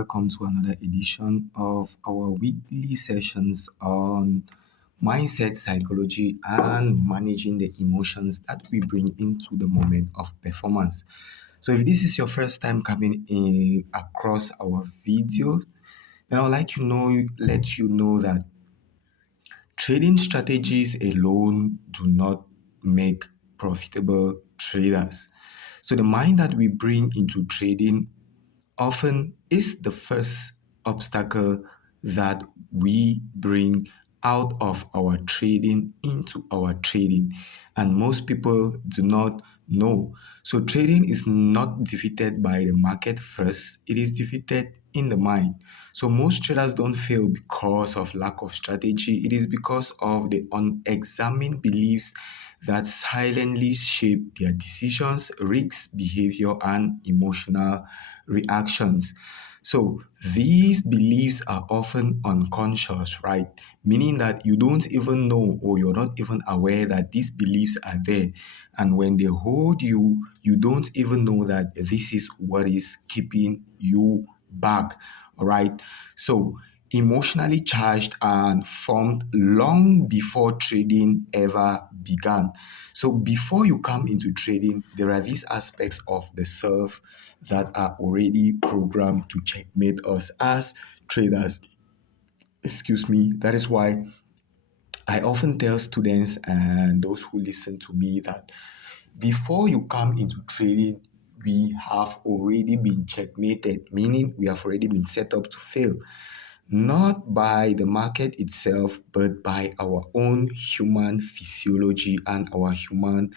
welcome to another edition of our weekly sessions on mindset, psychology, and managing the emotions that we bring into the moment of performance. So, if this is your first time coming in across our video, then I'd like to let you know that trading strategies alone do not make profitable traders. So, the mind that we bring into trading often is the first obstacle that we bring out of our trading into our trading. And most people do not know. So, trading is not defeated by the market first, it is defeated in the mind. So, most traders don't fail because of lack of strategy, it is because of the unexamined beliefs that silently shape their decisions, risks, behavior, and emotional reactions. So these beliefs are often unconscious, right? Meaning that you don't even know or you're not even aware that these beliefs are there. And when they hold you, you don't even know that this is what is keeping you back, all right? So emotionally charged and formed long before trading ever began. So before you come into trading, there are these aspects of the self that are already programmed to checkmate us as traders. Excuse me. That is why I often tell students and those who listen to me that before you come into trading, we have already been checkmated, meaning we have already been set up to fail, not by the market itself, but by our own human physiology and our human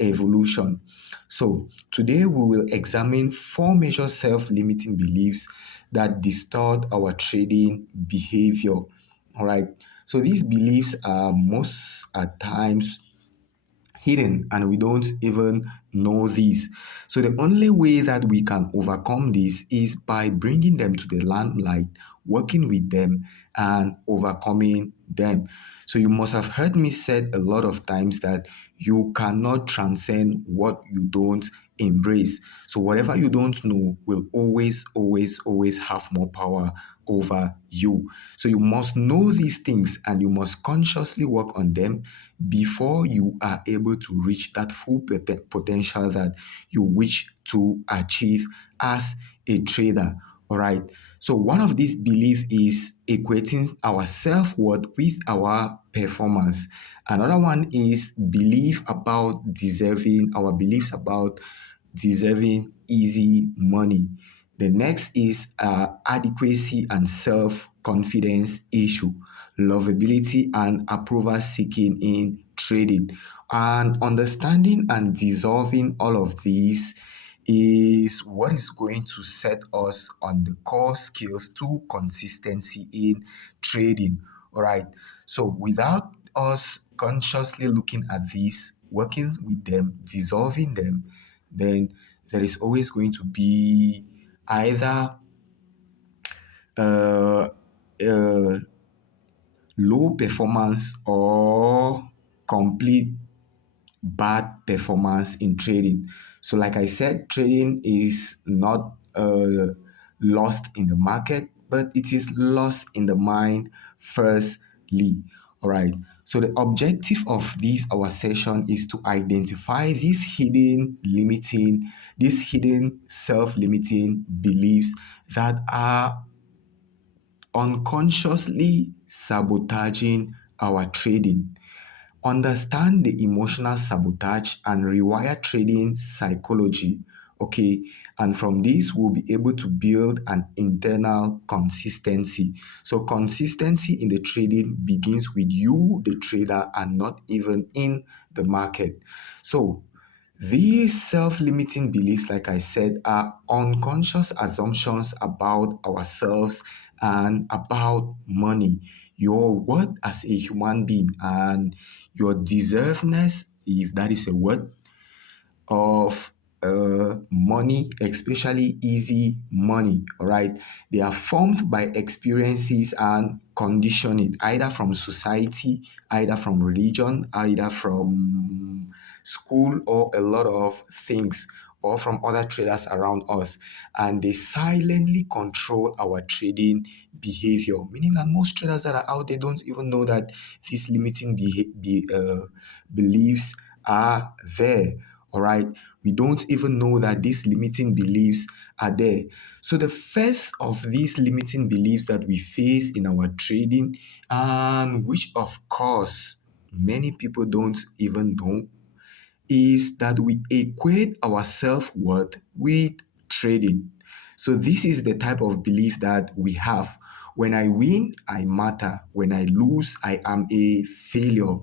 evolution. So, today we will examine four major self limiting beliefs that distort our trading behavior. All right. So, these beliefs are most at times hidden and we don't even know this. So the only way that we can overcome this is by bringing them to the limelight, working with them and overcoming them. So you must have heard me said a lot of times that you cannot transcend what you don't embrace. So whatever you don't know will always have more power over you. So you must know these things and you must consciously work on them before you are able to reach that full potential that you wish to achieve as a trader. All right. So one of these beliefs is equating our self-worth with our performance. Another one is our beliefs about deserving easy money. The next is adequacy and self-confidence issue, lovability and approval seeking in trading. And understanding and dissolving all of these is what is going to set us on the core skills to consistency in trading. All right. So without us consciously looking at these, working with them, dissolving them, then there is always going to be either uh, uh, low performance or complete bad performance in trading. So, like I said, trading is not lost in the market, but it is lost in the mind firstly. All right. So, the objective of this our session is to identify these hidden self-limiting beliefs that are unconsciously sabotaging our trading. Understand the emotional sabotage and rewire trading psychology. Okay, and from this, we'll be able to build an internal consistency. So, consistency in the trading begins with you, the trader, and not even in the market. So, these self limiting beliefs, like I said, are unconscious assumptions about ourselves and about money, your worth as a human being, and your deservedness, if that is a word, of money, especially easy money. All right. They are formed by experiences and conditioning, either from society, either from religion, either from school, or a lot of things. or from other traders around us, and they silently control our trading behavior. Meaning that most traders that are out there don't even know that these limiting beliefs are there. All right, we don't even know that these limiting beliefs are there. So the first of these limiting beliefs that we face in our trading, and which of course many people don't even know, is that we equate our self-worth with trading. So this is the type of belief that we have. When I win, I matter. When I lose, I am a failure.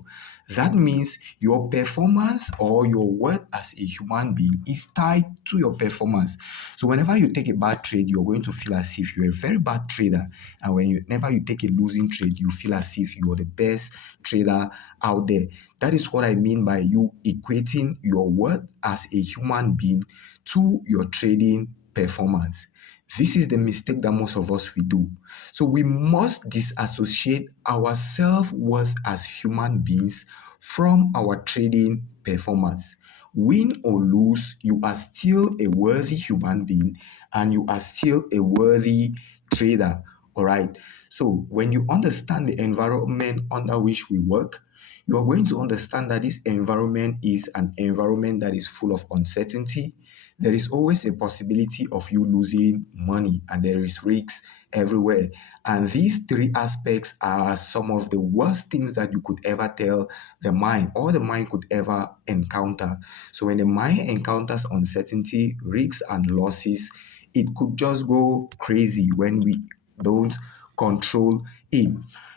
That means your performance or your worth as a human being is tied to your performance. So whenever you take a bad trade, you're going to feel as if you're a very bad trader. And whenever you take a losing trade, you feel as if you're the best trader out there. That is what I mean by you equating your worth as a human being to your trading performance. This is the mistake that most of us we do. So we must disassociate our self-worth as human beings from our trading performance. Win or lose, you are still a worthy human being and you are still a worthy trader. All right. So when you understand the environment under which we work, you are going to understand that this environment is an environment that is full of uncertainty. There is always a possibility of you losing money, and there is risks everywhere. And these three aspects are some of the worst things that you could ever tell the mind or the mind could ever encounter. So when the mind encounters uncertainty, risks, and losses, it could just go crazy when we don't control it.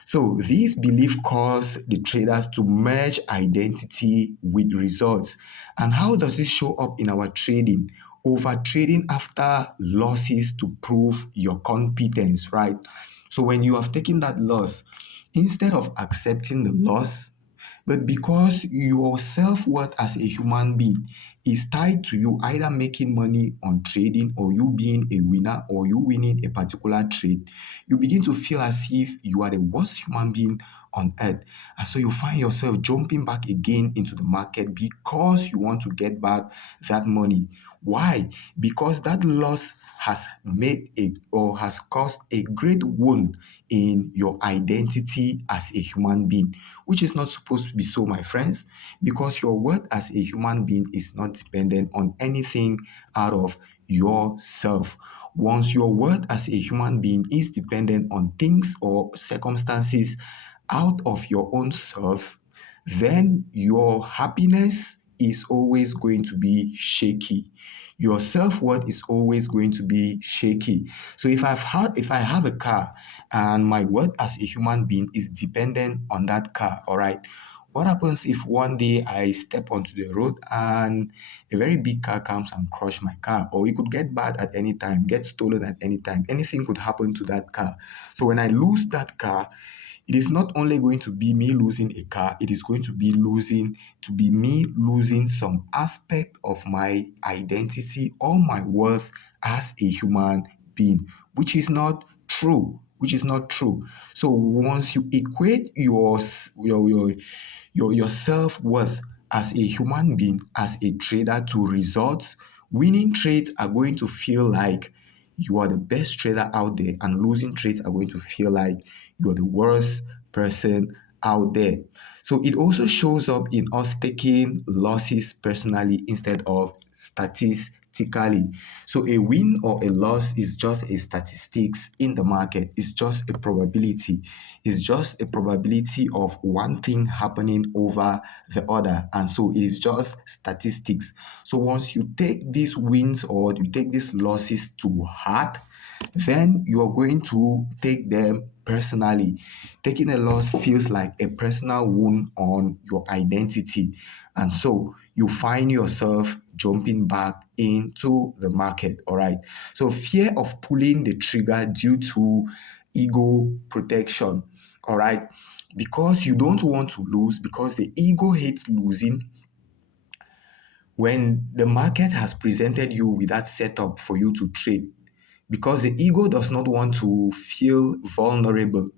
So these beliefs cause the traders to merge identity with results. And how does this show up in our trading? Over trading after losses to prove your competence, right? So when you have taken that loss, instead of accepting the loss, but because your self-worth as a human being is tied to you either making money on trading or you being a winner or you winning a particular trade, you begin to feel as if you are the worst human being on earth. And so you find yourself jumping back again into the market because you want to get back that money. Why? Because that loss has made a or has caused a great wound in your identity as a human being, which is not supposed to be so, my friends, because your worth as a human being is not dependent on anything out of yourself. Once your worth as a human being is dependent on things or circumstances out of your own self, then your happiness is always going to be shaky. Your self-worth is always going to be shaky. So if I have a car and my worth as a human being is dependent on that car, all right, what happens if one day I step onto the road and a very big car comes and crush my car, or it could get bad at any time, get stolen at any time, anything could happen to that car. So when I lose that car, it is not only going to be me losing a car, it is going to be me losing some aspect of my identity or my worth as a human being, which is not true. Which is not true. So once you equate your self-worth as a human being, as a trader to results, winning trades are going to feel like you are the best trader out there, and losing trades are going to feel like you're the worst person out there. So it also shows up in us taking losses personally instead of statistically. So a win or a loss is just a statistics in the market. It's just a probability. It's just a probability of one thing happening over the other. And so it is just statistics. So once you take these wins or you take these losses to heart, then you're going to take them personally. Taking a loss feels like a personal wound on your identity. And so you find yourself jumping back into the market. All right. So fear of pulling the trigger due to ego protection. All right. Because you don't want to lose, because the ego hates losing, when the market has presented you with that setup for you to trade, because the ego does not want to feel vulnerable.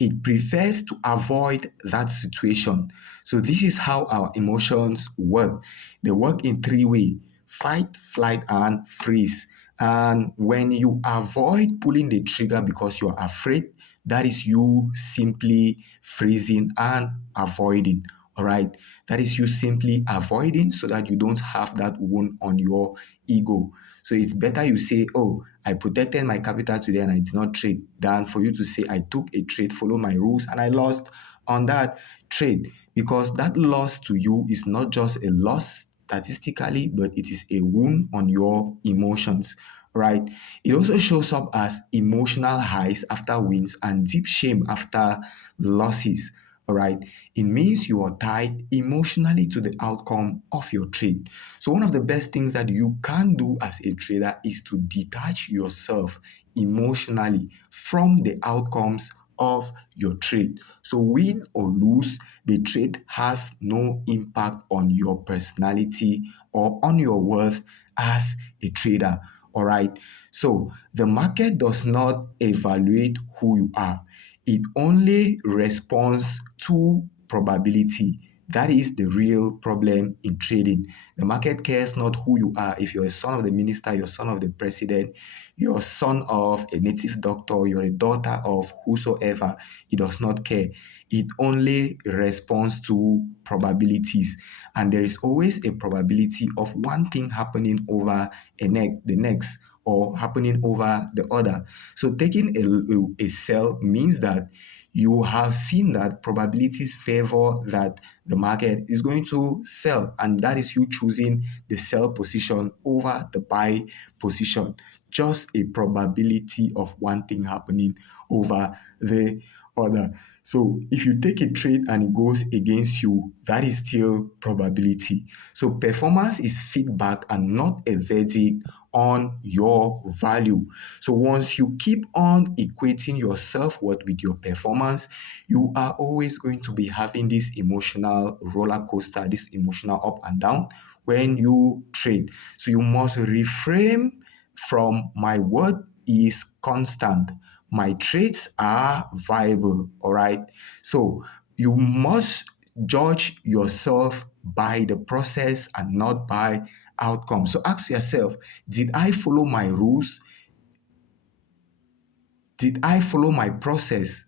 It prefers to avoid that situation. So this is how our emotions work. They work in three ways. fight, flight, and freeze. And when you avoid pulling the trigger because you're afraid, that is you simply freezing and avoiding. All right. That is you simply avoiding so that you don't have that wound on your ego. So it's better you say, oh, I protected my capital today and I did not trade, than for you to say, I took a trade, follow my rules, and I lost on that trade. Because that loss to you is not just a loss statistically, but it is a wound on your emotions, right? It also shows up as emotional highs after wins and deep shame after losses. All right. It means you are tied emotionally to the outcome of your trade. So, one of the best things that you can do as a trader is to detach yourself emotionally from the outcomes of your trade. So, win or lose, the trade has no impact on your personality or on your worth as a trader. All right. So, the market does not evaluate who you are, it only responds to probability. That is the real problem in trading. The market cares not who you are. If you're a son of the minister, you're son of the president, you're son of a native doctor, you're a daughter of whosoever, it does not care. It only responds to probabilities. And there is always a probability of one thing happening over the next, or happening over the other. So taking a sell means that you have seen that probabilities favor that the market is going to sell, and that is you choosing the sell position over the buy position. Just a probability of one thing happening over the other. So if you take a trade and it goes against you, that is still probability. So performance is feedback and not a verdict on your value. So once you keep on equating your self-worth with your performance, you are always going to be having this emotional roller coaster, this emotional up and down when you trade. So you must reframe from my worth is constant. My trades are viable. All right. So you must judge yourself by the process and not by outcome. So ask yourself, did I follow my rules? Did I follow my process?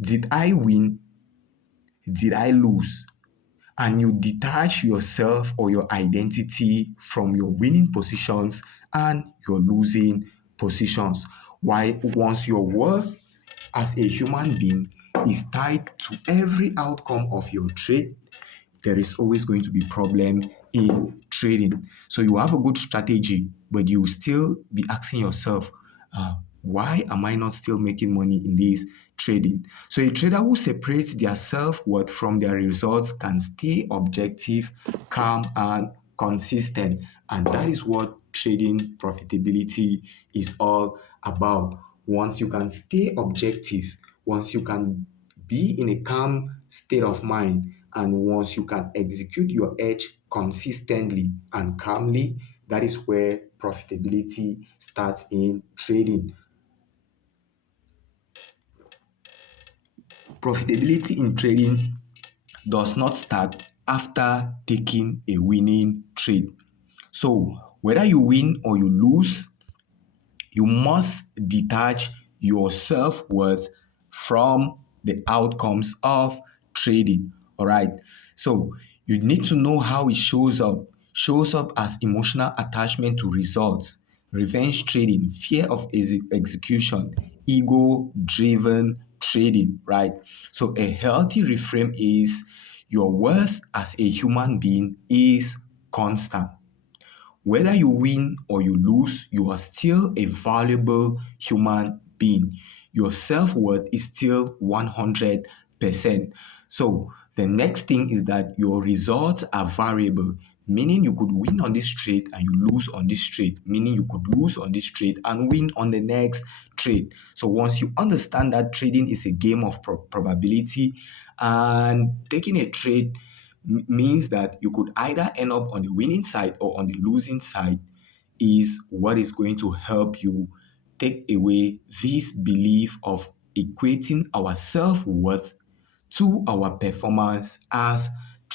Did I win? Did I lose? And you detach yourself or your identity from your winning positions and your losing positions. Why? Once your worth as a human being is tied to every outcome of your trade, there is always going to be problem in trading. So you have a good strategy, but you still be asking yourself, why am I not still making money in this trading? So a trader who separates their self-worth from their results can stay objective, calm, and consistent. And that is what trading profitability is all about. Once you can stay objective, once you can be in a calm state of mind, and once you can execute your edge consistently and calmly, that is where profitability starts in trading. Profitability in trading does not start after taking a winning trade. So, whether you win or you lose, you must detach your self worth from the outcomes of trading. All right. So you need to know how it shows up. Shows up as emotional attachment to results, revenge trading, fear of execution, ego driven trading, right? So a healthy reframe is your worth as a human being is constant. Whether you win or you lose, you are still a valuable human being. Your self worth is still 100%. So, the next thing is that your results are variable, meaning you could win on this trade and you lose on this trade, meaning you could lose on this trade and win on the next trade. So, once you understand that trading is a game of probability, and taking a trade means that you could either end up on the winning side or on the losing side, is what is going to help you take away this belief of equating our self-worth to our performance as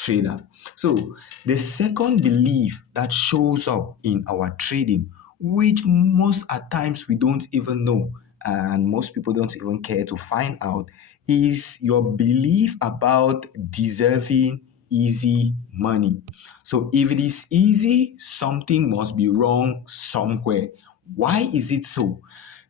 trader. So the second belief that shows up in our trading, which most at times we don't even know, and most people don't even care to find out, is your belief about deserving easy money. So if it is easy, something must be wrong somewhere. Why is it so?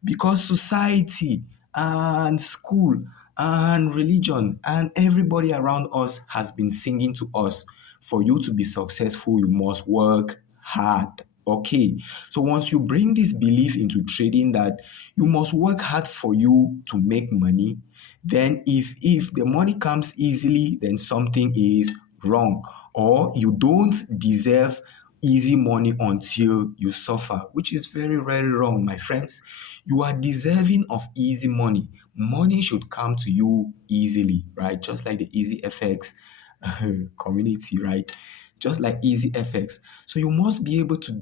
Because society and school and religion and everybody around us has been singing to us, for you to be successful, you must work hard. Okay, so once you bring this belief into trading that you must work hard for you to make money, then if the money comes easily, then something is wrong, or you don't deserve easy money until you suffer, which is very, very wrong, my friends. You are deserving of easy money. Money should come to you easily, right? Just like the EasyFX community, right? Just like EasyFX. So you must be able to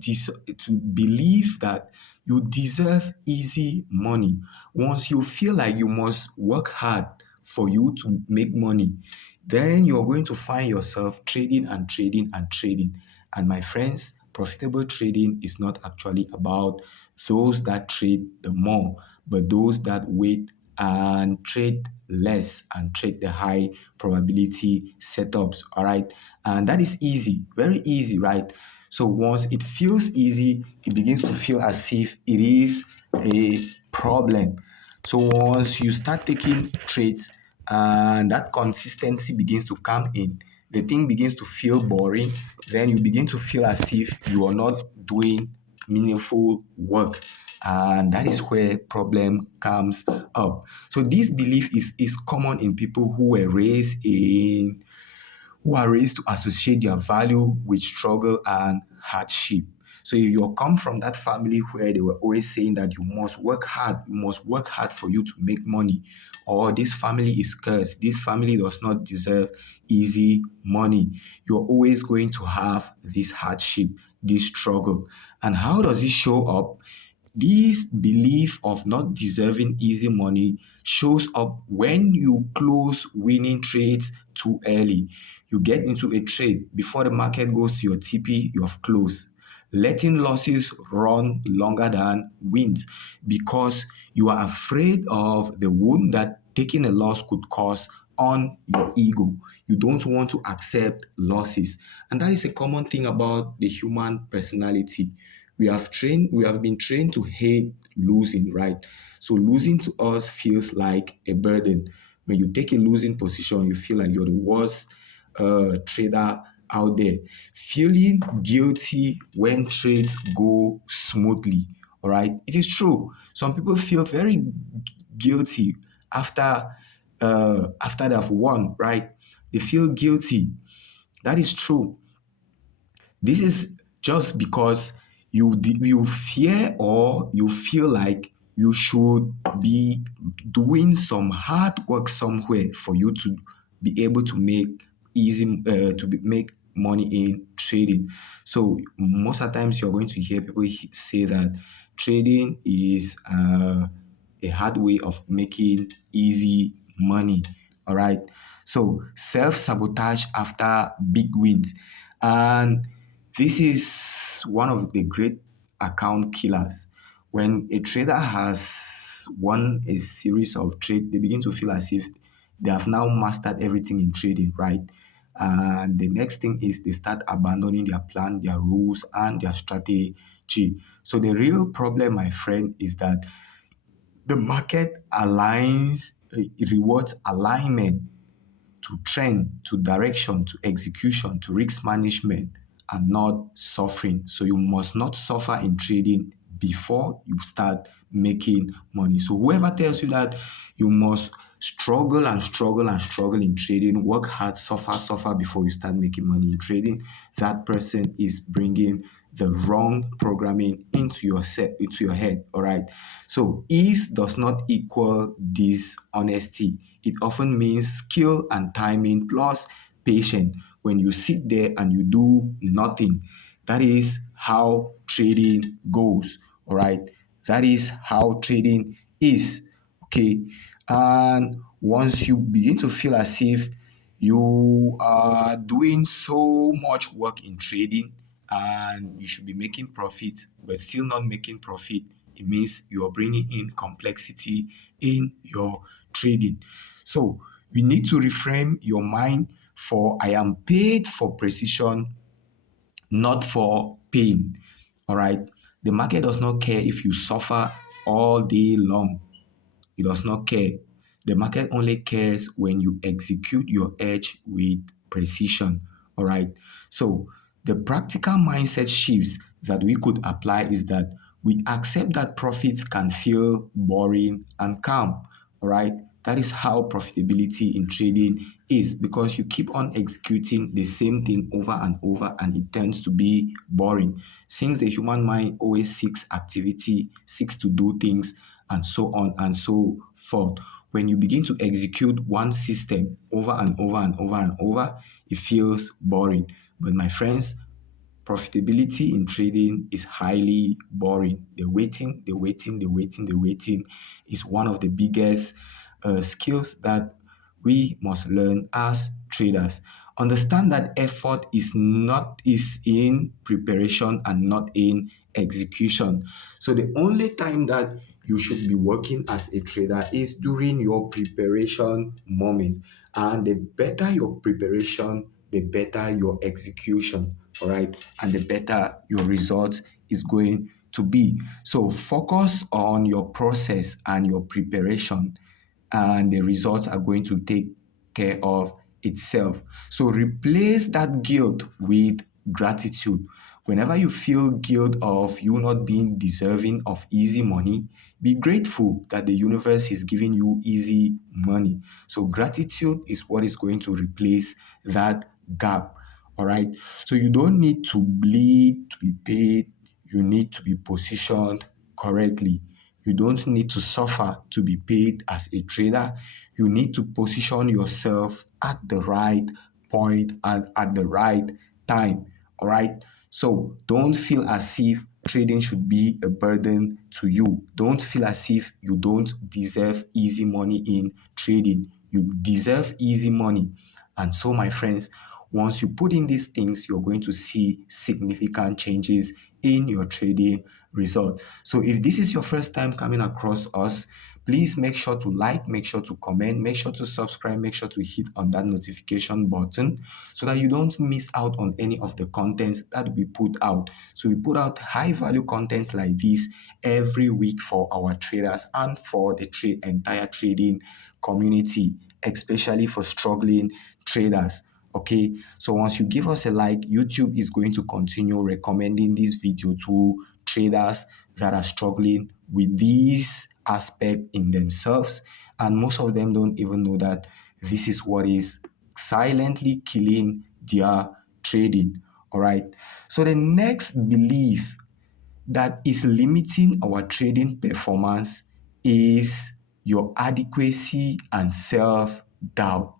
believe that you deserve easy money. Once you feel like you must work hard for you to make money, then you're going to find yourself trading and trading and trading. And my friends, profitable trading is not actually about those that trade the more, but those that wait and trade less and trade the high probability setups. All right. And that is easy, very easy, right? So once it feels easy, it begins to feel as if it is a problem. So once you start taking trades and that consistency begins to come in, the thing begins to feel boring, then you begin to feel as if you are not doing meaningful work. And that is where problem comes up. So this belief is common in people who are raised to associate their value with struggle and hardship. So if you come from that family where they were always saying that you must work hard for you to make money, or this family is cursed, this family does not deserve easy money, you're always going to have this hardship, this struggle. And how does it show up? This belief of not deserving easy money shows up when you close winning trades too early. You get into a trade before the market goes to your TP, you have closed, letting losses run longer than wins because you are afraid of the wound that taking a loss could cause on your ego. You don't want to accept losses. And that is a common thing about the human personality. We have been trained to hate losing, right? So losing to us feels like a burden. When you take a losing position, you feel like you're the worst trader out there. Feeling guilty when trades go smoothly. All right. It is true. Some people feel very guilty after after they've won, right? They feel guilty. That is true. This is just because you fear or you feel like you should be doing some hard work somewhere for you to be able to make make money in trading. So most of the times you're going to hear people say that trading is a hard way of making easy money. All right. So self sabotage after big wins. And this is one of the great account killers. When a trader has won a series of trade, they begin to feel as if they have now mastered everything in trading, right? And the next thing is they start abandoning their plan, their rules, and their strategy. So the real problem, my friend, is that the market aligns, it rewards alignment to trend, to direction, to execution, to risk management, and not suffering. So you must not suffer in trading before you start making money. So whoever tells you that you must struggle and struggle and struggle in trading, work hard, suffer before you start making money in trading, that person is bringing the wrong programming into your head. All right. So ease does not equal dishonesty. It often means skill and timing plus patience. When you sit there and you do nothing, that is how trading goes. All right. That is how trading is. Okay. And once you begin to feel as if You are doing so much work in trading and you should be making profit, but still not making profit. It means you're bringing in complexity in your trading. So you need to reframe your mind for I am paid for precision, not for pain. All right. The market does not care if you suffer all day long. It does not care. The market only cares when you execute your edge with precision. All right. So the practical mindset shifts that we could apply is that we accept that profits can feel boring and calm. All right. That is how profitability in trading is, because you keep on executing the same thing over and over and it tends to be boring. Since the human mind always seeks activity, seeks to do things, and so on and so forth. When you begin to execute one system over and over and over and over, it feels boring. But my friends, profitability in trading is highly boring. The waiting is one of the biggest skills that we must learn as traders. Understand that effort is in preparation and not in execution. So the only time that you should be working as a trader is during your preparation moments. And the better your preparation, the better your execution. All right. And the better your result is going to be. So focus on your process and your preparation, and the results are going to take care of itself. So replace that guilt with gratitude. Whenever you feel guilt of you not being deserving of easy money, be grateful that the universe is giving you easy money. So gratitude is what is going to replace that gap. All right. So you don't need to bleed to be paid. You need to be positioned correctly. You don't need to suffer to be paid as a trader. You need to position yourself at the right point and at the right time. All right. So don't feel as if trading should be a burden to you. Don't feel as if you don't deserve easy money in trading. You deserve easy money. And so, my friends, once you put in these things, you're going to see significant changes in your trading result. So if this is your first time coming across us, please make sure to like, make sure to comment, make sure to subscribe, make sure to hit on that notification button so that you don't miss out on any of the contents that we put out. So we put out high value contents like this every week for our traders and for the entire trading community, especially for struggling traders. Okay, so once you give us a like, YouTube is going to continue recommending this video to traders that are struggling with this aspect in themselves, and most of them don't even know that this is what is silently killing their trading. All right, so the next belief that is limiting our trading performance is your adequacy and self doubt.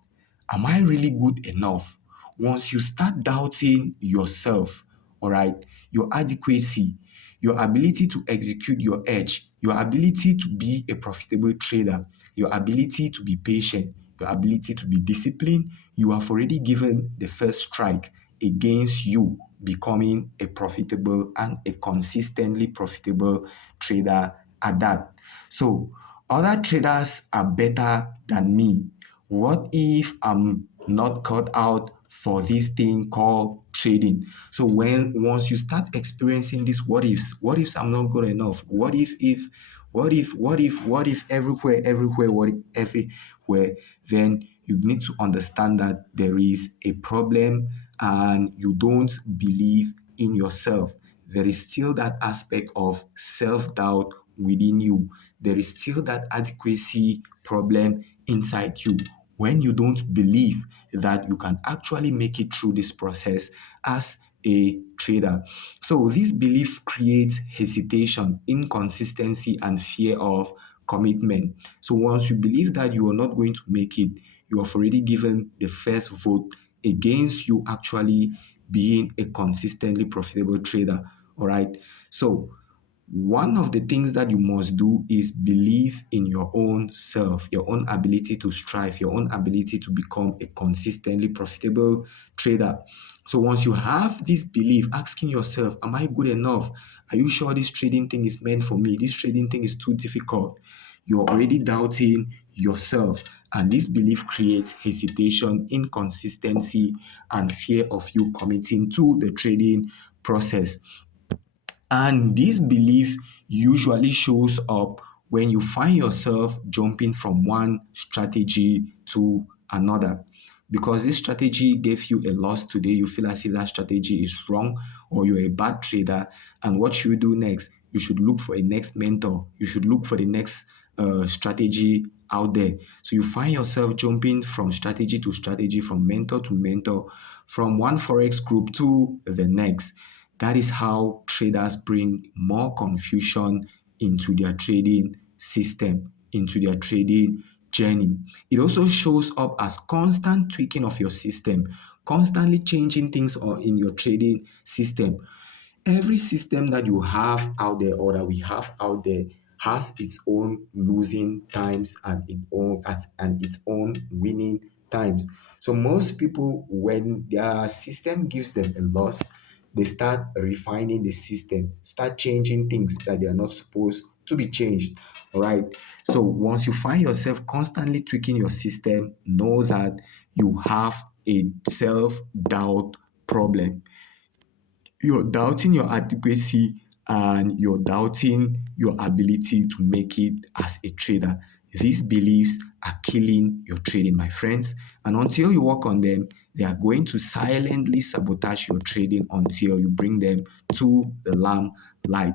Am I really good enough? Once you start doubting yourself, all right, your adequacy, your ability to execute your edge, your ability to be a profitable trader, your ability to be patient, your ability to be disciplined, you have already given the first strike against you becoming a profitable and a consistently profitable trader at that. So, other traders are better than me. What if I'm not cut out for this thing called trading? So once you start experiencing this what ifs I'm not good enough? What if everywhere, what if everywhere, then you need to understand that there is a problem and you don't believe in yourself. There is still that aspect of self-doubt within you. There is still that adequacy problem inside you when you don't believe that you can actually make it through this process as a trader. So this belief creates hesitation, inconsistency, and fear of commitment. So once you believe that you are not going to make it, you have already given the first vote against you actually being a consistently profitable trader. All right. So One of the things that you must do is believe in your own self, your own ability to strive, your own ability to become a consistently profitable trader. So once you have this belief, asking yourself, am I good enough? Are you sure this trading thing is meant for me? This trading thing is too difficult. You're already doubting yourself. And this belief creates hesitation, inconsistency, and fear of you committing to the trading process. And this belief usually shows up when you find yourself jumping from one strategy to another. Because this strategy gave you a loss today, you feel as if that strategy is wrong or you're a bad trader. And what should you do next? You should look for a next mentor. You should look for the next strategy out there. So you find yourself jumping from strategy to strategy, from mentor to mentor, from one Forex group to the next. That is how traders bring more confusion into their trading system, into their trading journey. It also shows up as constant tweaking of your system, constantly changing things or in your trading system. Every system that you have out there or that we have out there has its own losing times and its own winning times. So most people, when their system gives them a loss, they start refining the system, start changing things that they are not supposed to be changed. All right. So once you find yourself constantly tweaking your system, know that you have a self-doubt problem. You're doubting your adequacy and you're doubting your ability to make it as a trader. These beliefs are killing your trading, my friends. And until you work on them, they are going to silently sabotage your trading until you bring them to the limelight.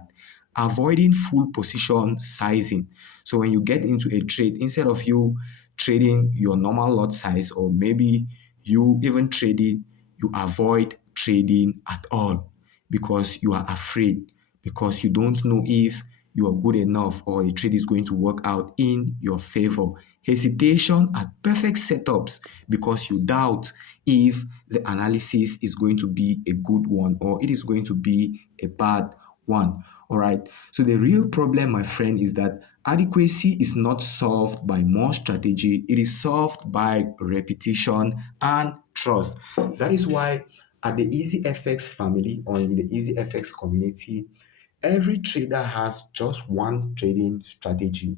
Avoiding full position sizing. So when you get into a trade, instead of you trading your normal lot size, or maybe you even trading, you avoid trading at all because you are afraid, because you don't know if you are good enough or the trade is going to work out in your favor. Hesitation at perfect setups because you doubt if the analysis is going to be a good one or it is going to be a bad one. All right. So the real problem, my friend, is that adequacy is not solved by more strategy. It is solved by repetition and trust. That is why at the EasyFX family or in the EasyFX community, every trader has just one trading strategy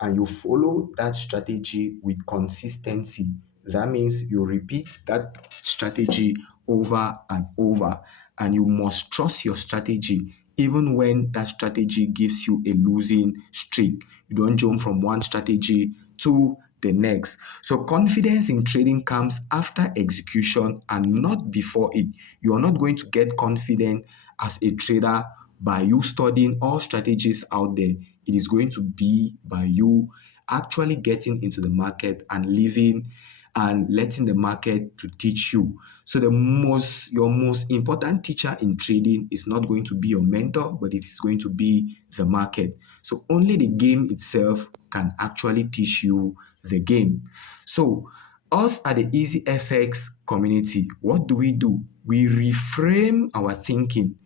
and you follow that strategy with consistency. That means you repeat that strategy over and over, and you must trust your strategy even when that strategy gives you a losing streak. You don't jump from one strategy to the next. So confidence in trading comes after execution and not before it. You are not going to get confident as a trader by you studying all strategies out there. It is going to be by you actually getting into the market and living and letting the market to teach you. So your most important teacher in trading is not going to be your mentor, but it is going to be the market. So only the game itself can actually teach you the game. So us at the EasyFX community, what do? We reframe our thinking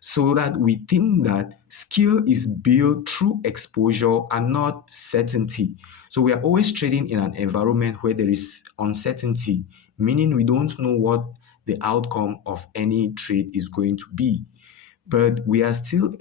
so that we think that skill is built through exposure and not certainty. So we are always trading in an environment where there is uncertainty, meaning we don't know what the outcome of any trade is going to be, but we are still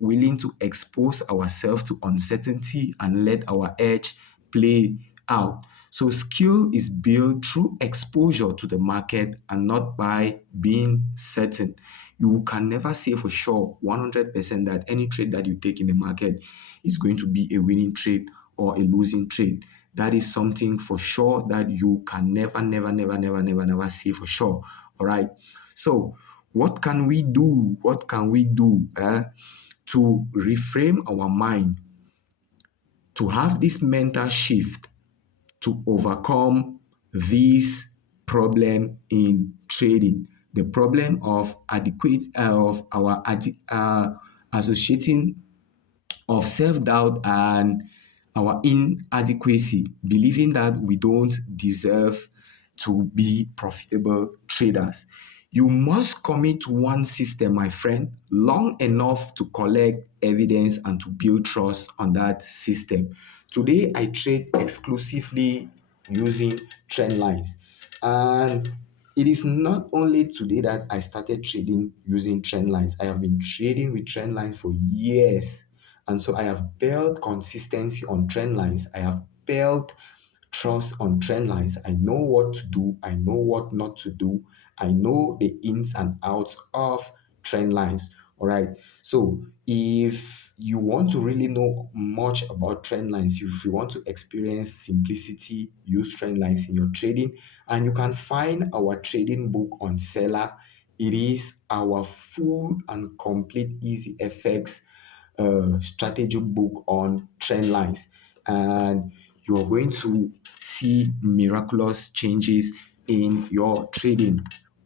willing to expose ourselves to uncertainty and let our edge play out. So, skill is built through exposure to the market and not by being certain. You can never say for sure 100% that any trade that you take in the market is going to be a winning trade or a losing trade. That is something for sure that you can never say for sure. All right. So, what can we do? What can we do to reframe our mind, to have this mental shift, to overcome this problem in trading? The problem of adequate of our associating of self-doubt and our inadequacy, believing that we don't deserve to be profitable traders. You must commit to one system, my friend, long enough to collect evidence and to build trust on that system. Today, I trade exclusively using trend lines. And it is not only today that I started trading using trend lines. I have been trading with trend lines for years. And so I have built consistency on trend lines. I have built trust on trend lines. I know what to do. I know what not to do. I know the ins and outs of trend lines. All right. So if you want to really know much about trend lines, if you want to experience simplicity, use trend lines in your trading, and you can find our trading book on Seller. It is our full and complete EasyFX strategy book on trend lines, and you are going to see miraculous changes in your trading.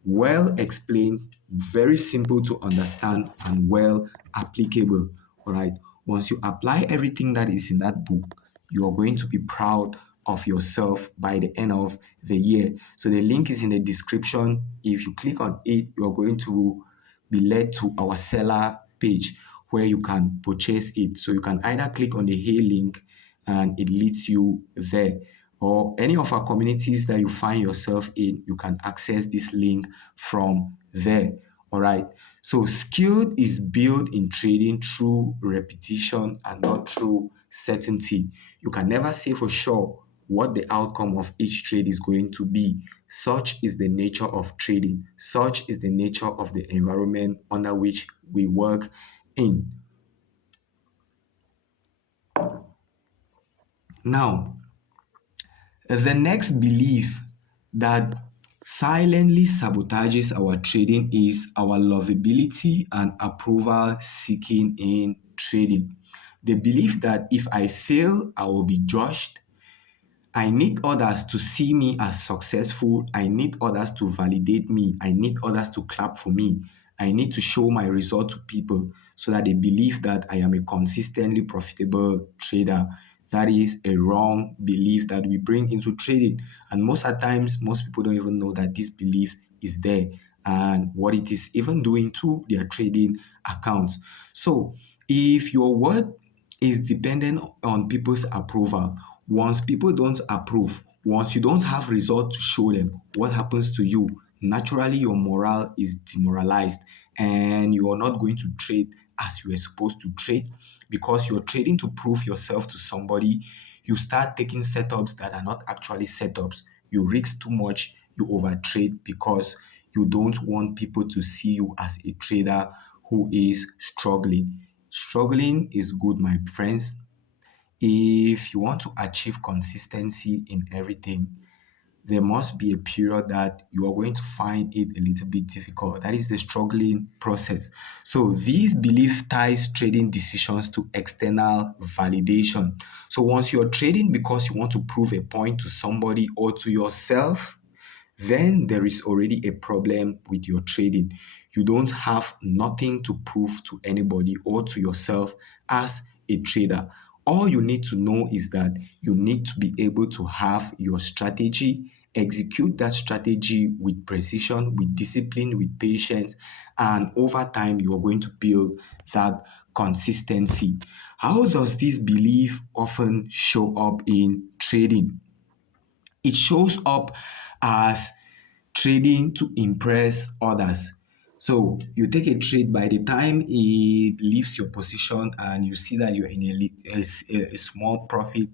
Well explained, very simple to understand, and well applicable. All right. Once you apply everything that is in that book, you are going to be proud of yourself by the end of the year. So the link is in the description. If you click on it, you are going to be led to our seller page where you can purchase it. So you can either click on the Hey link and it leads you there, or any of our communities that you find yourself in, you can access this link from there. All right. So skill is built in trading through repetition and not through certainty. You can never say for sure what the outcome of each trade is going to be. Such is the nature of trading. Such is the nature of the environment under which we work in. Now, the next belief that silently sabotages our trading is our lovability and approval seeking in trading. The belief that if I fail, I will be judged. I need others to see me as successful. I need others to validate me. I need others to clap for me. I need to show my result to people so that they believe that I am a consistently profitable trader. That is a wrong belief that we bring into trading. And most of the times, most people don't even know that this belief is there and what it is even doing to their trading accounts. So, if your work is dependent on people's approval, once people don't approve, once you don't have results to show them, what happens to you? Naturally, your morale is demoralized and you are not going to trade as you are supposed to trade because you're trading to prove yourself to somebody. You start taking setups that are not actually setups. You risk too much, you overtrade because you don't want people to see you as a trader who is struggling. Struggling is good, my friends. If you want to achieve consistency in everything, there must be a period that you are going to find it a little bit difficult. That is the struggling process. So these belief ties trading decisions to external validation. So once you're trading because you want to prove a point to somebody or to yourself, then there is already a problem with your trading. You don't have nothing to prove to anybody or to yourself as a trader. All you need to know is that you need to be able to have your strategy, execute that strategy with precision, with discipline, with patience, and over time you are going to build that consistency. How does this belief often show up in trading? It shows up as trading to impress others. So you take a trade, by the time it leaves your position and you see that you're in a small profit,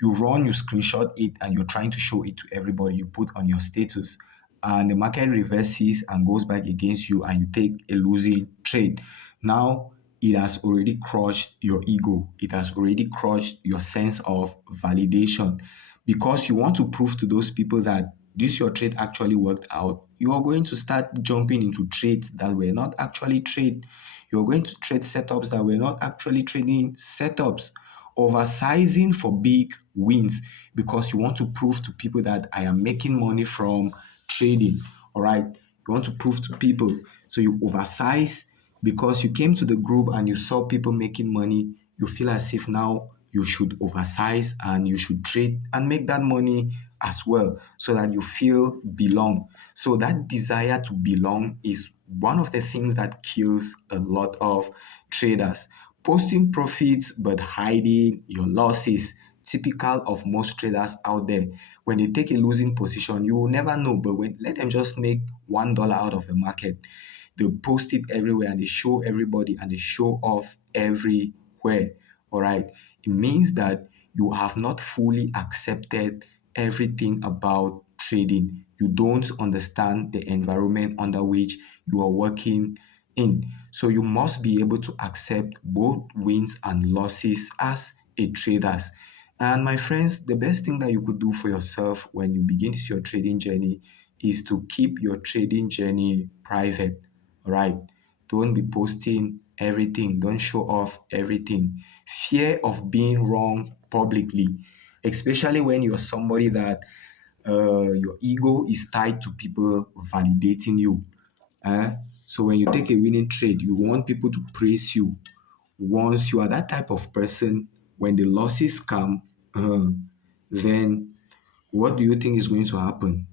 you run, you screenshot it, and you're trying to show it to everybody. You put on your status, and the market reverses and goes back against you, and you take a losing trade. Now it has already crushed your ego, it has already crushed your sense of validation because you want to prove to those people that this your trade actually worked out. You are going to start jumping into trades that were not actually trade. You're going to trade setups that were not actually trading setups, oversizing for big wins because you want to prove to people that I am making money from trading. All right. You want to prove to people. So you oversize because you came to the group and you saw people making money. You feel as if now you should oversize and you should trade and make that money as well, so that you feel belong. So that desire to belong is one of the things that kills a lot of traders. Posting profits but hiding your losses, typical of most traders out there. When they take a losing position, you will never know, but when let them just make $1 out of the market, they post it everywhere and they show everybody and they show off everywhere. All right. It means that you have not fully accepted everything about trading. You don't understand the environment under which you are working in. So you must be able to accept both wins and losses as a trader. And my friends, the best thing that you could do for yourself when you begin your trading journey is to keep your trading journey private. All right. Don't be posting everything. Don't show off everything. Fear of being wrong publicly, especially when you're somebody that your ego is tied to people validating you. Eh? So when you take a winning trade, you want people to praise you. Once you are that type of person, when the losses come, then what do you think is going to happen?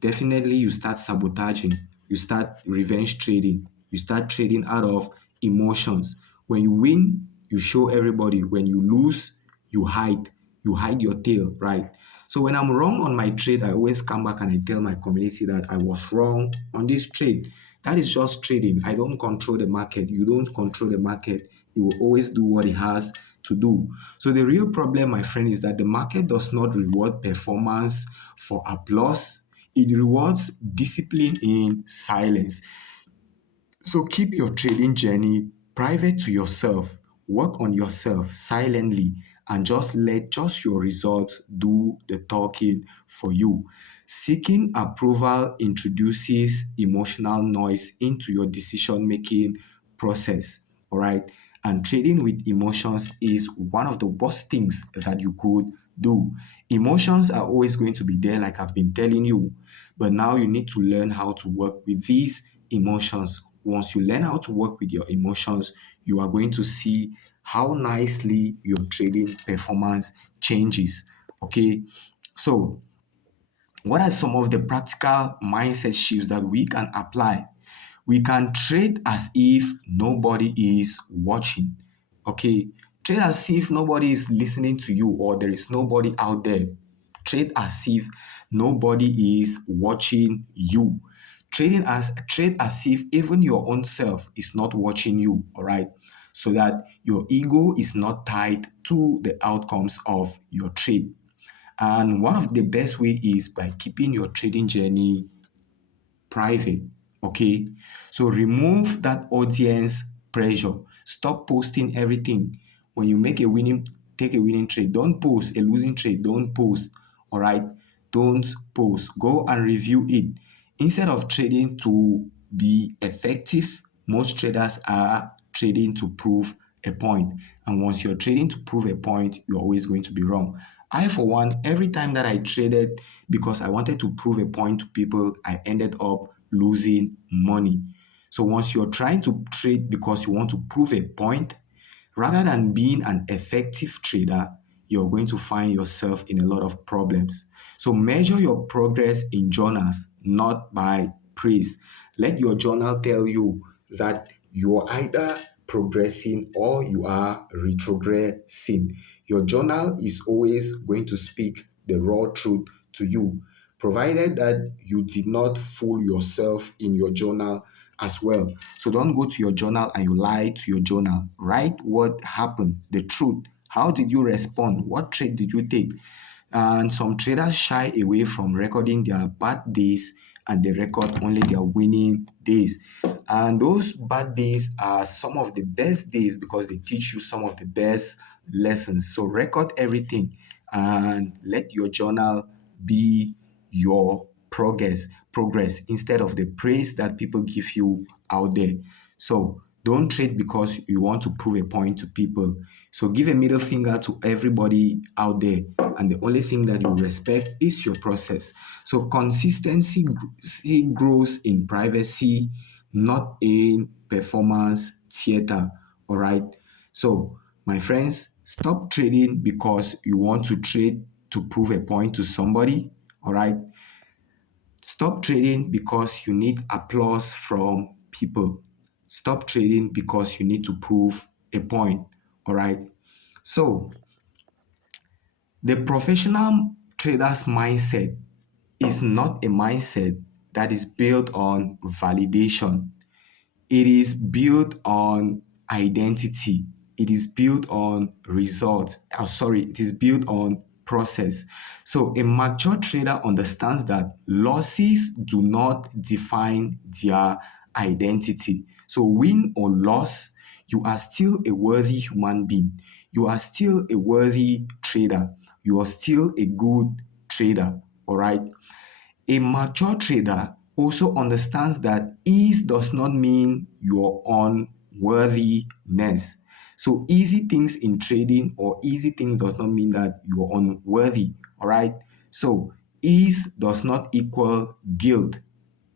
Definitely you start sabotaging, you start revenge trading, you start trading out of emotions. When you win, you show everybody. When you lose, you hide your tail, right? So when I'm wrong on my trade, I always come back and I tell my community that I was wrong on this trade. That is just trading. I don't control the market. You don't control the market. It will always do what it has to do. So the real problem, my friend, is that the market does not reward performance for applause. It rewards discipline in silence. So keep your trading journey private to yourself. Work on yourself silently and just let just your results do the talking for you. Seeking approval introduces emotional noise into your decision making process. All right. And trading with emotions is one of the worst things that you could do. Emotions are always going to be there, like I've been telling you. But now you need to learn how to work with these emotions. Once you learn how to work with your emotions, you are going to see how nicely your trading performance changes. Okay. So, what are some of the practical mindset shifts that we can apply? We can trade as if nobody is watching. Okay. Trade as if nobody is listening to you or there is nobody out there. Trade as if nobody is watching you. Trade as if even your own self is not watching you, all right? So that your ego is not tied to the outcomes of your trade. And one of the best way is by keeping your trading journey private. Okay. So remove that audience pressure. Stop posting everything. When you take a winning trade, don't post a losing trade. Don't post. All right. Don't post. Go and review it. Instead of trading to be effective, most traders are trading to prove a point. And once you're trading to prove a point, you're always going to be wrong. I, for one, every time that I traded because I wanted to prove a point to people, I ended up losing money. So once you're trying to trade because you want to prove a point, rather than being an effective trader, you're going to find yourself in a lot of problems. So measure your progress in journals, not by praise. Let your journal tell you that you're either progressing or you are retrogressing. Your journal is always going to speak the raw truth to you, provided that you did not fool yourself in your journal as well. So don't go to your journal and you lie to your journal. Write what happened, the truth. How did you respond? What trade did you take? And some traders shy away from recording their bad days and they record only their winning days. And those bad days are some of the best days because they teach you some of the best lessons. So record everything and let your journal be your progress instead of the praise that people give you out there. So don't trade because you want to prove a point to people. So give a middle finger to everybody out there, and the only thing that you respect is your process. So consistency grows in privacy, not in performance theater. All right. So my friends, stop trading because you want to trade to prove a point to somebody. All right. Stop trading because you need applause from people. Stop trading because you need to prove a point. All right. So, the professional trader's mindset is not a mindset that is built on validation. It is built on identity. It is built on results. Oh, sorry, it is built on process. So a mature trader understands that losses do not define their identity. So win or loss, you are still a worthy human being. You are still a worthy trader. You are still a good trader. All right. A mature trader also understands that ease does not mean your unworthiness. So easy things in trading or easy things does not mean that you're unworthy. All right. So ease does not equal guilt.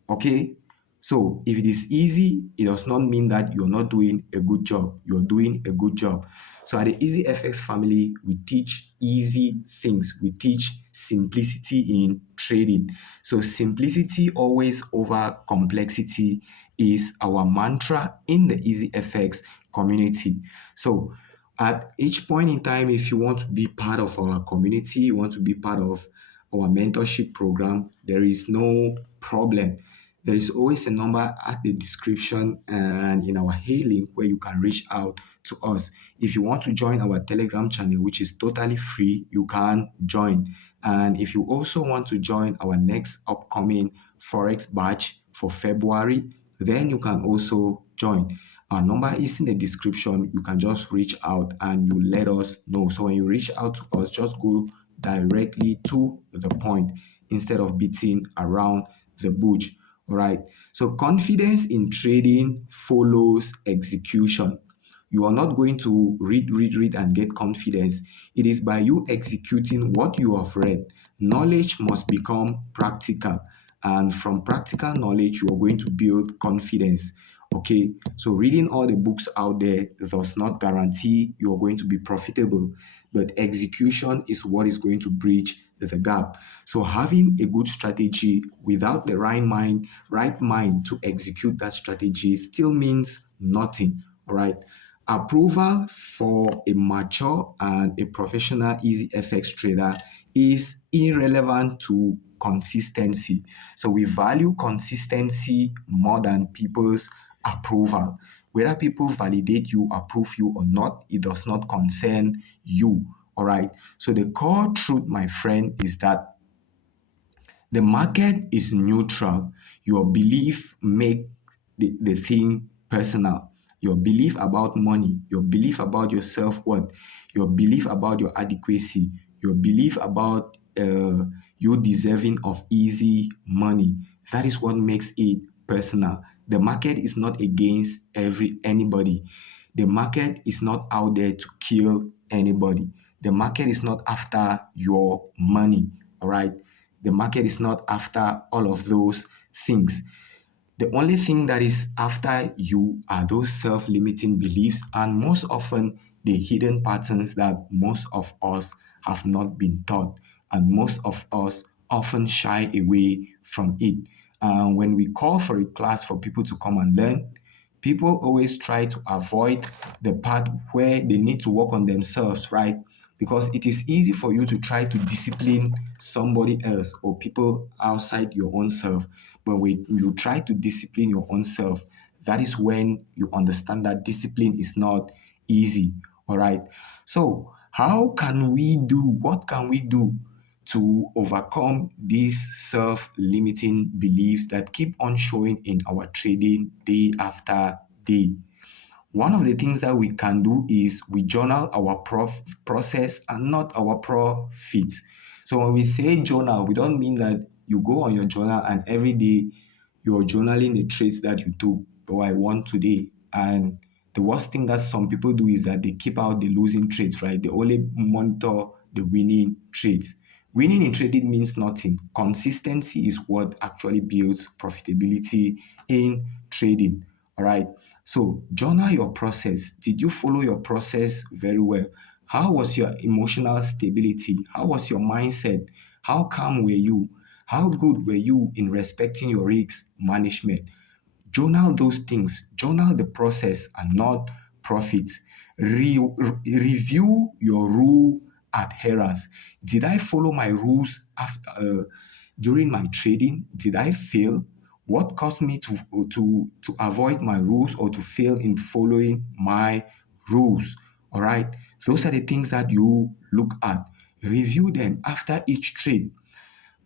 Okay. So if it is easy, it does not mean that you're not doing a good job. You're doing a good job. So at the EasyFX family, we teach easy things. We teach simplicity in trading. So simplicity always over complexity is our mantra in the EasyFX community. So at each point in time, if you want to be part of our community, you want to be part of our mentorship program, there is no problem. There is always a number at the description and in our hey link where you can reach out to us. If you want to join our Telegram channel, which is totally free, you can join. And if you also want to join our next upcoming Forex batch for February, then you can also join. Our number is in the description. You can just reach out and you let us know. So when you reach out to us, just go directly to the point instead of beating around the bush. All right. So confidence in trading follows execution. You are not going to read, and get confidence. It is by you executing what you have read. Knowledge must become practical. And from practical knowledge, you are going to build confidence. Okay. So reading all the books out there does not guarantee you are going to be profitable, but execution is what is going to bridge the gap. So having a good strategy without the right mind to execute that strategy still means nothing. All right. Approval for a mature and a professional easy FX trader is irrelevant to consistency. So we value consistency more than people's approval. Whether people validate you, approve you or not, it does not concern you. All right. So the core truth, my friend, is that the market is neutral. Your belief make the thing personal. Your belief about money, your belief about your self-worth, your belief about your adequacy, your belief about you deserving of easy money. That is what makes it personal. The market is not against anybody. The market is not out there to kill anybody. The market is not after your money. All right. The market is not after all of those things. The only thing that is after you are those self limiting beliefs, and most often the hidden patterns that most of us have not been taught, and most of us often shy away from it. When we call for a class for people to come and learn, people always try to avoid the part where they need to work on themselves, right? Because it is easy for you to try to discipline somebody else or people outside your own self. But when you try to discipline your own self, that is when you understand that discipline is not easy. All right. So, what can we do to overcome these self limiting beliefs that keep on showing in our trading day after day? One of the things that we can do is we journal our process and not our profit. So when we say journal, we don't mean that you go on your journal and every day you're journaling the trades that you took. Oh, I won today. And the worst thing that some people do is that they keep out the losing trades, right? They only monitor the winning trades. Winning in trading means nothing. Consistency is what actually builds profitability in trading. All right. So journal your process. Did you follow your process very well? How was your emotional stability? How was your mindset? How calm were you? How good were you in respecting your risk management? Journal those things, journal the process and not profits. Review your rule adherence. Did I follow my rules during my trading? Did I fail? What caused me to avoid my rules or to fail in following my rules? All right, those are the things that you look at. Review them after each trade.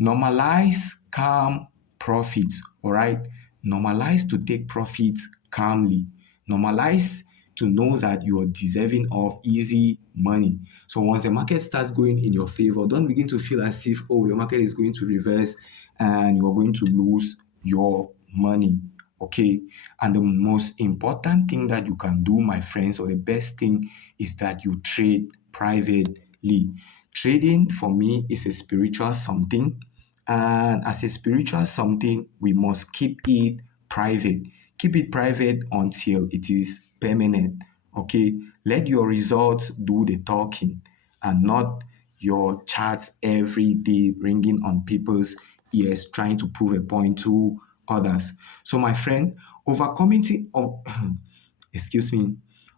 Normalize calm profits, all right? Normalize to take profits calmly. Normalize to know that you are deserving of easy money. So once the market starts going in your favor, don't begin to feel as if, oh, the market is going to reverse and you're going to lose your money. Okay. And the most important thing that you can do, my friends, or the best thing is that you trade privately. Trading for me is a spiritual something, and as a spiritual something, we must keep it private. Keep it private until it is permanent. Okay. Let your results do the talking and not your charts every day ringing on people's ears trying to prove a point to others. So, my friend, overcoming excuse me,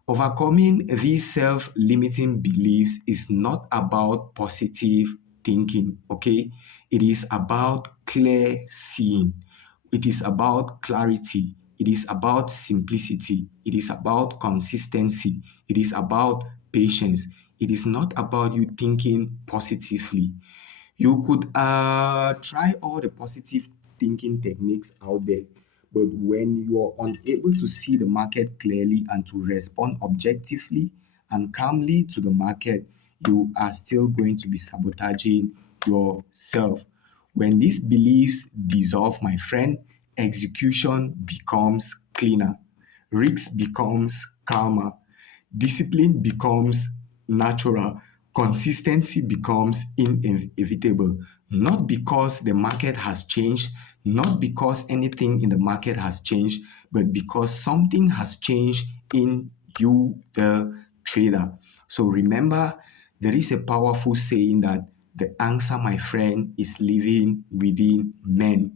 overcoming these self-limiting beliefs is not about positive thinking, okay? It is about clear seeing. It is about clarity. It is about simplicity. It is about consistency. It is about patience. It is not about you thinking positively. You could try all the positive thinking techniques out there, but when you're unable to see the market clearly and to respond objectively and calmly to the market, you are still going to be sabotaging yourself. When these beliefs dissolve, my friend, execution becomes cleaner, risk becomes calmer, discipline becomes natural, consistency becomes inevitable. Not because the market has changed, not because anything in the market has changed, but because something has changed in you, the trader. So remember, there is a powerful saying that the answer, my friend, is living within men.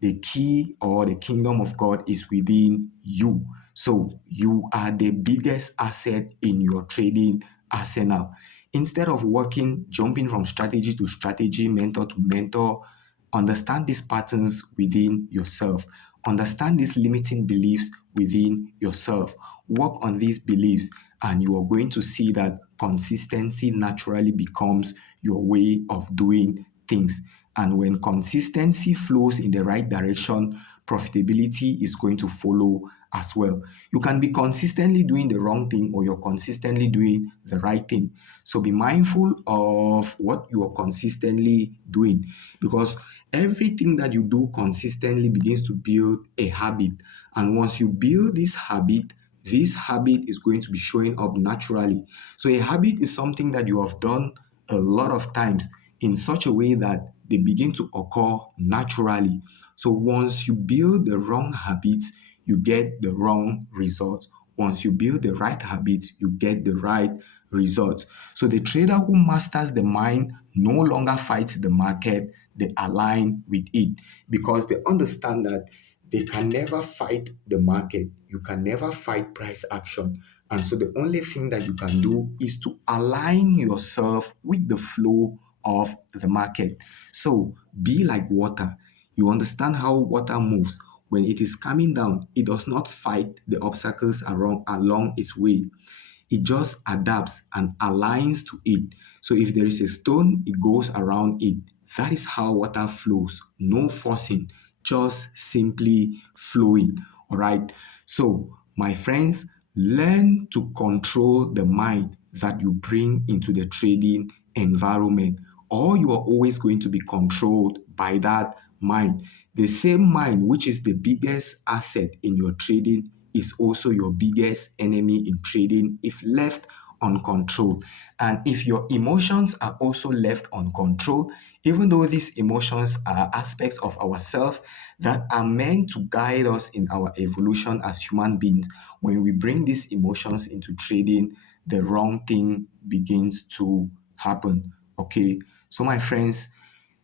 The key or the kingdom of God is within you. So you are the biggest asset in your trading arsenal. Instead of working, jumping from strategy to strategy, mentor to mentor, understand these patterns within yourself. Understand these limiting beliefs within yourself. Work on these beliefs, and you are going to see that consistency naturally becomes your way of doing things. And when consistency flows in the right direction, profitability is going to follow as well. You can be consistently doing the wrong thing or you're consistently doing the right thing. So be mindful of what you are consistently doing, because everything that you do consistently begins to build a habit. And once you build this habit is going to be showing up naturally. So a habit is something that you have done a lot of times in such a way that they begin to occur naturally. So once you build the wrong habits, you get the wrong results. Once you build the right habits, you get the right results. So the trader who masters the mind no longer fights the market, they align with it because they understand that they can never fight the market. You can never fight price action. And so the only thing that you can do is to align yourself with the flow of the market. So be like water. You understand how water moves. When it is coming down, it does not fight the obstacles along its way. It just adapts and aligns to it. So if there is a stone, it goes around it. That is how water flows. No forcing, just simply flowing. All right. So, my friends, learn to control the mind that you bring into the trading environment, or you are always going to be controlled by that mind. The same mind, which is the biggest asset in your trading, is also your biggest enemy in trading if left uncontrolled. And if your emotions are also left uncontrolled, even though these emotions are aspects of ourselves that are meant to guide us in our evolution as human beings, when we bring these emotions into trading, the wrong thing begins to happen. Okay, so my friends,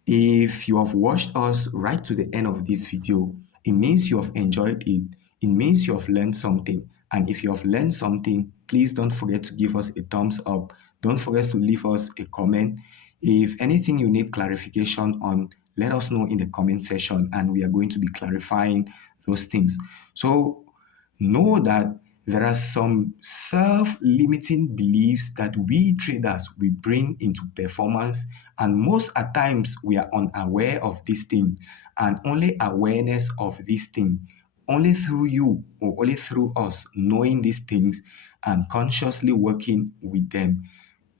if you have watched us right to the end of this video, it means you have enjoyed it. It means you have learned something. And if you have learned something, please don't forget to give us a thumbs up. Don't forget to leave us a comment. If anything you need clarification on, let us know in the comment section and we are going to be clarifying those things. So know that there are some self-limiting beliefs that we traders we bring into performance, and most at times we are unaware of this thing. And only awareness of this thing, only through you or only through us knowing these things and consciously working with them,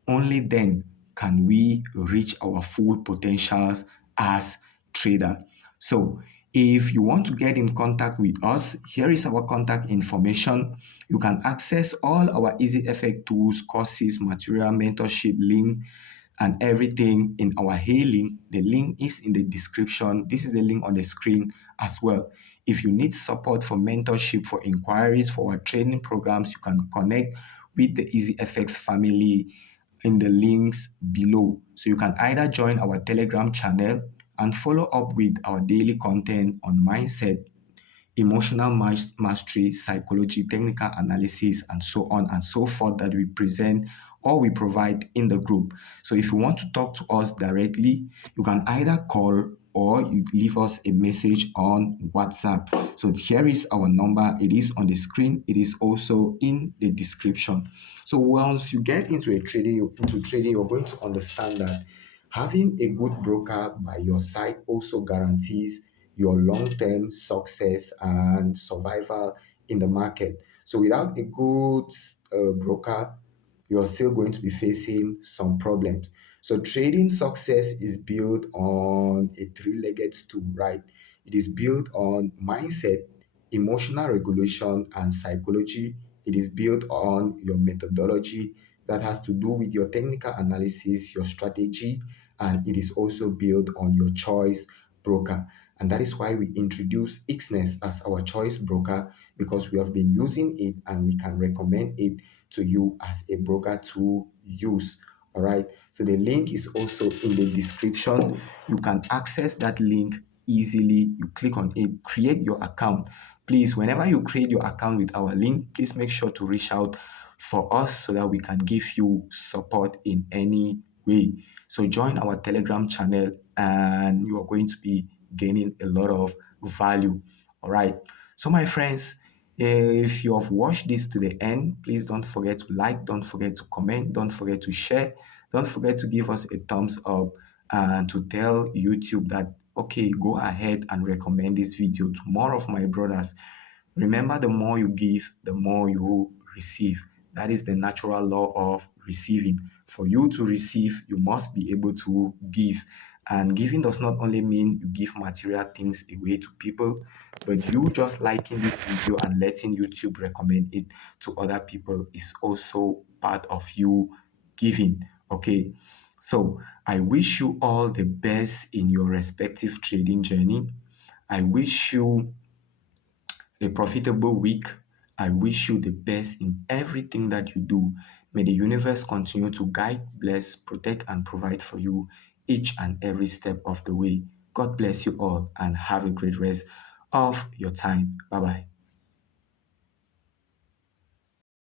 only then can we reach our full potentials as trader. So if you want to get in contact with us, here is our contact information. You can access all our EasyFX tools, courses, material, mentorship link, and everything in our Hey link. The link is in the description. This is the link on the screen as well. If you need support for mentorship, for inquiries, for our training programs, you can connect with the EasyFX family in the links below. So you can either join our Telegram channel and follow up with our daily content on mindset, emotional mastery, psychology, technical analysis, and so on and so forth that we present or we provide in the group. So if you want to talk to us directly, you can either call or you leave us a message on WhatsApp. So here is our number. It is on the screen. It is also in the description. So once you get into trading, you're going to understand that having a good broker by your side also guarantees your long-term success and survival in the market. So without a good broker, you're still going to be facing some problems. So trading success is built on a three-legged stool, right? It is built on mindset, emotional regulation, and psychology. It is built on your methodology that has to do with your technical analysis, your strategy, and it is also built on your choice broker. And that is why we introduce Ixness as our choice broker, because we have been using it and we can recommend it to you as a broker to use. All right. So the link is also in the description. You can access that link easily. You click on it, create your account. Please, whenever you create your account with our link, please make sure to reach out for us so that we can give you support in any way. So join our Telegram channel and you are going to be gaining a lot of value. All right. So my friends, if you have watched this to the end, please don't forget to like, don't forget to comment, don't forget to share, don't forget to give us a thumbs up and to tell YouTube that, okay, go ahead and recommend this video to more of my brothers. Remember, the more you give, the more you receive. That is the natural law of receiving. For you to receive, you must be able to give. And giving does not only mean you give material things away to people, but you just liking this video and letting YouTube recommend it to other people is also part of you giving. Okay. So I wish you all the best in your respective trading journey. I wish you a profitable week. I wish you the best in everything that you do. May the universe continue to guide, bless, protect, and provide for you each and every step of the way. God bless you all and have a great rest of your time. Bye bye.